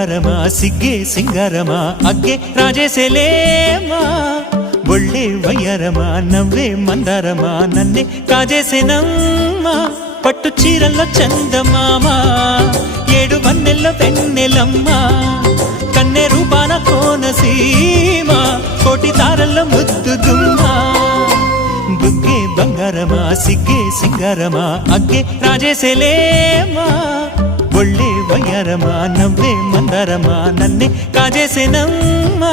బంగారమా సిగ్గే సింగారమా అగ్గే రాజేసేలేమా ఒళ్ళే వయ్యారమా నవ్వే మందారమా నన్నే కాజేసేనమ్మా పట్టు చీరల్లో చందమామా ఏడు వన్నెల్లో వెన్నెలమ్మా కన్నె రూపాన కోనసీమ కోటి తారల్లో ముద్దుదుమ్మా బుగ్గే బంగారమా సిగ్గే సింగారమా అగ్గే రాజేసేలేమా ఒళ్ళే వయ్యారమా నవ్వే మందారమా నన్నే కాజేసేనమ్మా